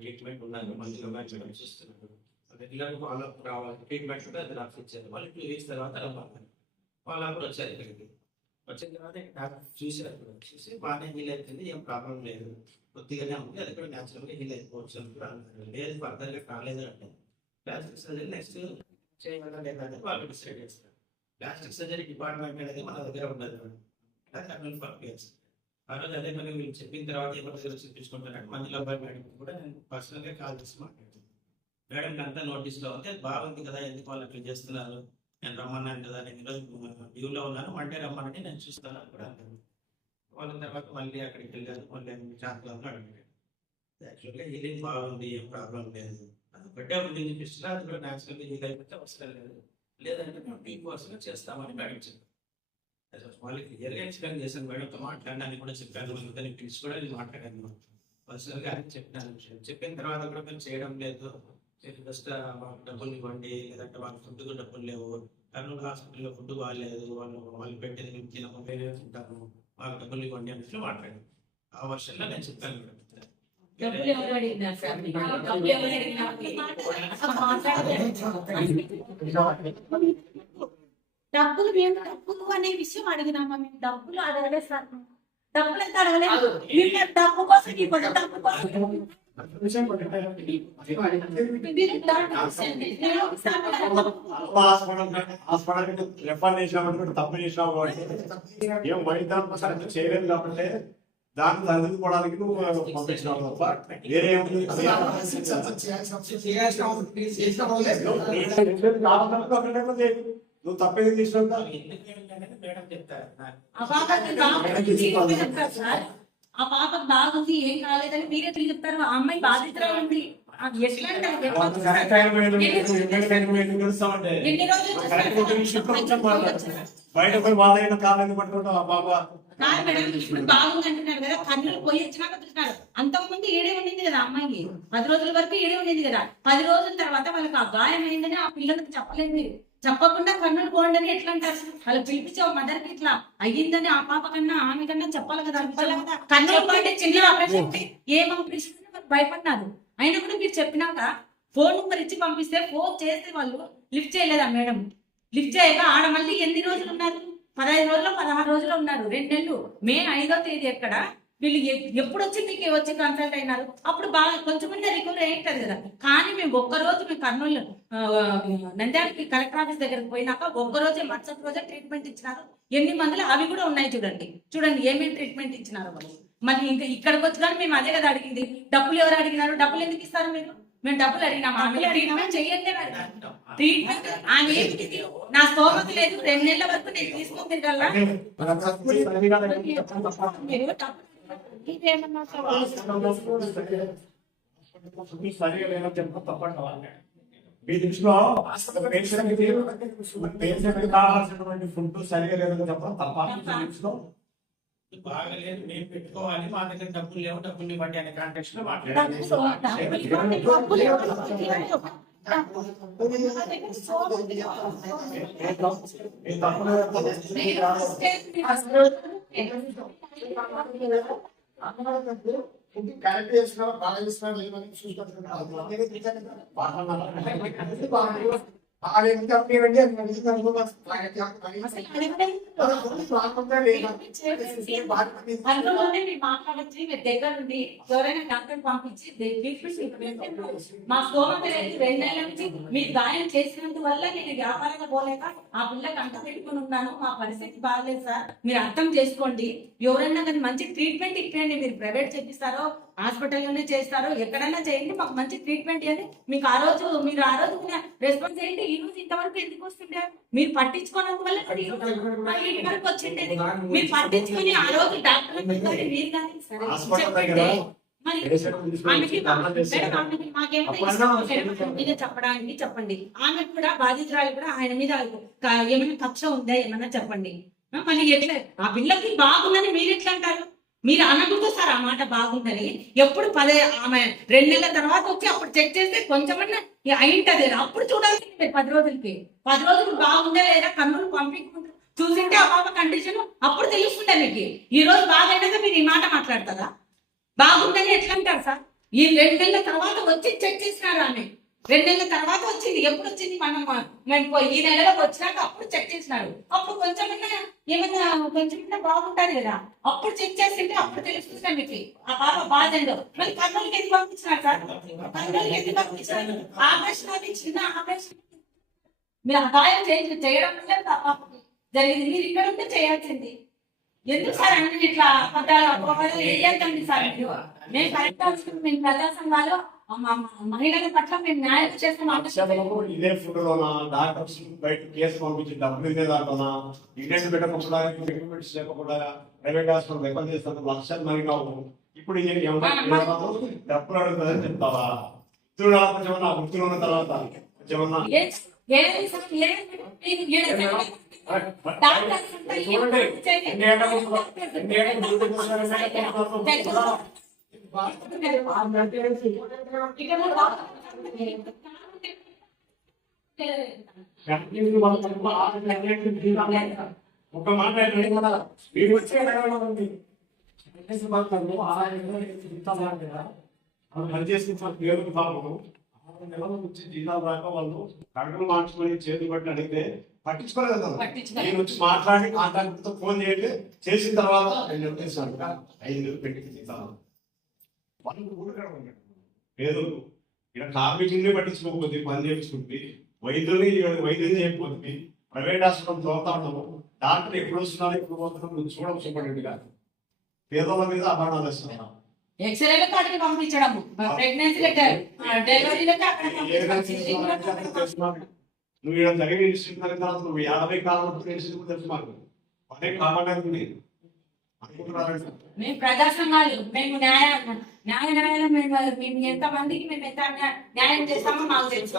Treatment ఉన్నారు మంచిగా match చూస్తున్నారు రెగ్యులర్ ఫాలో అప్ రావాలి. ట్రీట్మెంట్ కూడా అది నాకు ఇచ్చారు వాళ్ళు టూ వీక్స్ తర్వాత రమ్మన్నారు వాళ్ళు అప్పుడు వచ్చారు ఇక్కడికి. వచ్చిన తర్వాత డాక్టర్ చూసారు చూసి బాగానే హీల్ అవుతుంది ఏం ప్రాబ్లం లేదు. కొద్దిగానే ఉంది. అది కూడా న్యాచురల్గా హీల్ అయిపోవచ్చు అని కూడా అన్నారు. లేదు ఫర్దర్గా కాలేదు అంటే ప్లాస్టిక్ సర్జరీ నెక్స్ట్ చేయాలా లేదా అనేది వాళ్ళు డిసైడ్ చేస్తారు. ప్లాస్టిక్ సర్జరీ డిపార్ట్మెంట్ అనేది మన దగ్గర ఉండదు. అది కర్నూలు పంపించారు ఆ రోజు అదే మరి వీళ్ళు చెప్పిన తర్వాత ఎవరి దగ్గర చూపించుకుంటారంటే మంజుల అబ్బాయి మేడం కూడా నేను పర్సనల్గా కాల్ చేసి మాట్లాడుతున్నాను మేడం అంతా నోటీస్లో ఉంది. బాగుంది కదా ఎందుకు వాళ్ళు అట్లా చేస్తున్నారు? నేను రమ్మన్నాను కదా నేను ఈరోజు డ్యూలో ఉన్నాను. వన్ రమ్మనండి రమ్మనంటే నేను చూస్తాను అని కూడా అన్నారు. వాళ్ళ తర్వాత మళ్ళీ అక్కడికి వెళ్ళారు మళ్ళీ చాలా అడిగారు. యాక్చువల్గా హీలింగ్ బాగుంది ఏం ప్రాబ్లం లేదు. అది బట్టే ఉంది చూపిస్తున్నా అది కూడా న్యాచురల్గా హీల్ అయిపోతే అవసరం లేదు. లేదంటే మేము టీ కోర్స్గా చేస్తామని మేడం చెప్పారు. అసలు వాళ్ళకి క్లియర్గా ఎక్స్ప్లెయిన్ చేశాను మేడంతో మాట్లాడడానికి కూడా చెప్పాను వాళ్ళకి పిలిచి కూడా నేను మాట్లాడాను. పర్సనల్గా అని చెప్పినాను. విషయం చెప్పిన తర్వాత కూడా మేము చేయడం లేదు. జస్ట్ మాకు డబ్బులు ఇవ్వండి. లేదంటే వాళ్ళ ఫుడ్ డబ్బులు లేవు. కర్నూలు హాస్పిటల్లో ఫుడ్ బాగాలేదు వాళ్ళు వాళ్ళు పెట్టేది మేము తినము వేరే తింటాము. మాకు డబ్బులు ఇవ్వండి అని మాట్లాడాను. ఆ వర్షంలో నేను చెప్పాను మేడం. డబ్బులు ఎవరు అడిగినారు సార్ మీకు? డబ్బులు మేము డబ్బులు అనే విషయం అడిగినామా? మేము డబ్బులు అడగలేదు సార్. డబ్బులు అయితే అడగలేదు మీరు డబ్బు కోసం ఈ కొంచెం డబ్బు కోసం మీరు దాని కోసం నేను ఒకసారి హాస్పిటల్ రెఫర్ చేసినామంటే తప్పు చేసినావు కాబట్టి ఏం వైద్యం సరిగ్గా చేయలేదు కాబట్టి దాన్ని చదువుకోవడానికి నువ్వు పంపించినావు తప్ప వేరే ఏముంది నువ్వు తప్పేది చేసినావు ఎందుకు ఏంటనేది మేడం చెప్తారు. నాకు ఆ పాపకి బాగుంది మీరే చెప్తారు సార్. ఆ పాపకు బాగుంది ఏం కాలేదని మీరే తిరిగి చెప్తారు. ఆ అమ్మాయి ఉంది. ఎట్లా అంటే కరెక్ట్ టైం ఎన్ని రోజులు. బయట పోయి వాళ్ళైన కాలని పట్టుకుంటావు ఆ పాప. కాదు మేడం ఇప్పుడు బాగుంది అంటున్నారు కదా కన్నులు పోయి వచ్చినాక చూస్తున్నారు అంతకుముందు ఏడే ఉండింది కదా అమ్మాయి. పది రోజుల వరకు ఏడే ఉండింది కదా. పది రోజుల తర్వాత వాళ్ళకి ఆ గాయం అయిందని ఆ పిల్లలకు చెప్పలేదు మీరు. చెప్పకుండా కన్నులు పోండి అని ఎట్లా అంటారు? వాళ్ళు పిలిపించే మదర్కి ఇట్లా అయ్యిందని ఆ పాప కన్నా ఆమె కన్నా చెప్పాలి కదా చెప్పాలి కదా. కన్నులు పోండి చిన్న ఆపరేషన్ ఉంటే ఏం ఆపరేషన్ అని వాళ్ళు భయపడినారు అయినా కూడా మీరు చెప్పినాక ఫోన్ నెంబర్ ఇచ్చి పంపిస్తే ఫోన్ చేస్తే వాళ్ళు లిఫ్ట్ చేయలేదా మేడం? లిఫ్ట్ చేయగా ఆడ మళ్ళీ ఎన్ని రోజులు ఉన్నారు? పదహైదు రోజులు పదహారు రోజులు ఉన్నారు. రెండు నెలలు. మే ఐదో తేదీ ఎక్కడ? వీళ్ళు ఎప్పుడు వచ్చి మీకు వచ్చి కన్సల్ట్ అయినారు? అప్పుడు బాగా కొంచెం రికవరీ అయ్యింటది కదా. కానీ మేము ఒక్క రోజు మేము కర్నూలు నంద్యానికి నంద్యాలకి కలెక్టర్ ఆఫీస్ దగ్గరికి పోయినాక ఒక్కరోజే మరుసటి రోజే ట్రీట్మెంట్ ఇచ్చినారు. ఎన్ని మందులు? అవి కూడా ఉన్నాయి చూడండి. చూడండి ఏమేమి ట్రీట్మెంట్ ఇచ్చినారు వాళ్ళు. మళ్ళీ ఇంకా ఇక్కడికి వచ్చి కానీ మేము అదే కదా అడిగింది. డబ్బులు ఎవరు అడిగినారు? డబ్బులు ఎందుకు ఇస్తారు మీరు? మేము డబ్బులు అడిగినాం. ఆమె ట్రీట్మెంట్ చెయ్యండి ట్రీట్మెంట్ ఆమె? నా స్తోమత లేదు. రెండు నెలల వరకు నేను తీసుకొని తిరగల? మీరు డబ్బులు ఇదేమన్నా సరిగా లేదని చెప్పడం తప్పండి మీ దృష్టిలో పేషెంట్ కావాల్సినటువంటి ఫుడ్ సరిగా లేదని చెప్పడం తప్ప మీ దృష్టిలో. బాగలేదు మేము పెట్టుకోవాలి మా దగ్గర డబ్బులు లేవు డబ్బులు ఇవ్వండి అనే కాంటెక్స్ట్లో డబ్బులు మాట్లాడాలి ఇవ్వండి, డబ్బులు ఇవ్వండి. ఏ తప్పు ఏ తప్పు లేదని కరెక్ట్ చేస్తున్నారు బాగా చేస్తున్నారు లేదని చూసుకుంటున్నారు మాట్లాడొచ్చి దగ్గర ఉండి ఎవరైనా డాక్టర్ పంపించి. మా స్తోమత లేదు రెండు నెలల నుంచి మీరు గాయం చేసినందువల్ల నేను వ్యాపారంగా పోలేక ఆ పిల్లకి అంట పెట్టుకుని ఉన్నాను మా పరిస్థితి బాగలేదు సార్. మీరు అర్థం చేసుకోండి. ఎవరైనా కానీ మంచి ట్రీట్మెంట్ ఇప్పించండి మీరు ప్రైవేట్ చేపిస్తారో హాస్పిటల్లోనే చేస్తారో. ఎక్కడైనా చేయండి మాకు మంచి ట్రీట్మెంట్ ఇవ్వండి. మీకు ఆ రోజు మీరు ఆ రోజు రెస్పాన్స్ చేయండి ఈ రోజు ఇంతవరకు ఎందుకు వస్తుండే? మీరు పట్టించుకోవడం వల్ల వరకు వచ్చిండేది. మీరు పట్టించుకొని ఆ రోజు డాక్టర్ మీరు కానీ మీరే చెప్పడానికి చెప్పండి. ఆమె కూడా బాధితురాలు కూడా ఆయన మీద ఏమైనా కక్ష ఉందా? ఏమైనా చెప్పండి. మళ్ళీ ఎట్లా? ఆ పిల్లకి బాగుందని మీరు ఎట్లా అంటారు? మీరు అనకూడదు సార్ ఆ మాట బాగుందని ఎప్పుడు పదే ఆమె రెండు నెలల తర్వాత వచ్చి అప్పుడు చెక్ చేస్తే కొంచెమన్నా అయింటది అప్పుడు చూడాల్సింది మీరు పది రోజులకి. పది రోజులు బాగుందా లేదా కన్నులు పంపించుకుంటారు చూసింటే ఆ పాప కండిషన్ అప్పుడు తెలుస్తుండే మీకు. ఈ రోజు బాగైనాక మీరు ఈ మాట మాట్లాడతారా? బాగుందని ఎట్లా అంటారు సార్? ఈ రెండు నెలల తర్వాత వచ్చి చెక్ చేసినారు ఆమె. రెండు నెలల తర్వాత వచ్చింది. ఎప్పుడు వచ్చింది మనం మేము పోయి ఈ నెలలోకి వచ్చినాక అప్పుడు చెక్ చేసినారు. అప్పుడు కొంచెం ఏమన్నా కొంచెం బాగుంటుంది కదా. అప్పుడు చెక్ చేసింటే అప్పుడు తెలుస్తుంది మీకు. ఆ పాప బాధ మరి కర్నూలుకి ఎందుకు పంపించినారు సార్? కర్నూలుకి ఎందుకు పంపించినారు? ఆపరేషన్ అది చిన్న ఆపరేషన్ మీరు ఆ గాయం చేయ- చేయడం వల్ల జరిగింది. మీరు ఇక్కడ ఉంటే చేయాల్సింది. ఎందుకు సార్ అన్ని ఇట్లా పద్దాలు అపోహలు వేయద్దండి సార్ మీరు? మేము కరెక్ట్ మేము ప్రజా సంఘాలు మహిళల పట్ల మేము న్యాయం చేస్తాం ఇదే ఫుడ్ లోనా డాక్టర్స్ బయట కేసు పంపించి డబ్బులు ఇదే దాంట్లోనా ఎక్విప్మెంట్స్ లేకుండా ప్రైవేట్ హాస్పిటల్ రిఫర్ చేస్తాను లక్షలు మరిగావు ఇప్పుడు డబ్బులు అడుగుతుందని చెప్తావా వృత్తులు కొంచెమన్నా వృత్తులు ఉన్న తర్వాత కొంచెమన్నా మీరు చూడండి ఒక మాట వీడు వచ్చే ఆరు నెలలు కదా వాళ్ళు పనిచేసిన పేరు పాపం ఆరు నెలల నుంచి జీతాలు రాక వాళ్ళు కడుపులు మార్చుకొని చేతులు పట్టి అడిగితే పట్టించుకోలేదు. నేను వచ్చి మాట్లాడి కాంటాక్ట్తో ఫోన్ చేయండి. చేసిన తర్వాత ఐదు నెలలు ఐదు నెలలు పెట్టి జీతాలు పేదలు ఇక్కడ కార్మికుల్ని పట్టించుకోకపోతే పని చేయించుకుంటుంది వైద్యుల్ని వైద్యం చేయకపోతే ప్రైవేట్ హాస్పిటల్ ఉన్నాము డాక్టర్ ఎప్పుడు వస్తున్నారు ఎప్పుడు పోతున్నారు చూడవచ్చు పడింది కాదు పేదల మీద ఎక్స్రేల కాడికి ప్రెగ్నెన్సీ లెటర్ డెలివరీలకి అక్కడ అనేది తెలుసు నువ్వు ఇక్కడ జరిగిన ఇన్స్టిట్యూట్ తర్వాత నువ్వు యాభై కాలం ఇన్స్టిట్యూట్ తెలుసు మాకు. అదే అనుకుంటున్నారంటే మేము ప్రజా సంఘాలు మేము న్యాయ న్యాయ న్యాయాలు మేము మేము ఎంతమందికి మేము ఎంత న్యాయం చేస్తామో మాకు తెలుసు.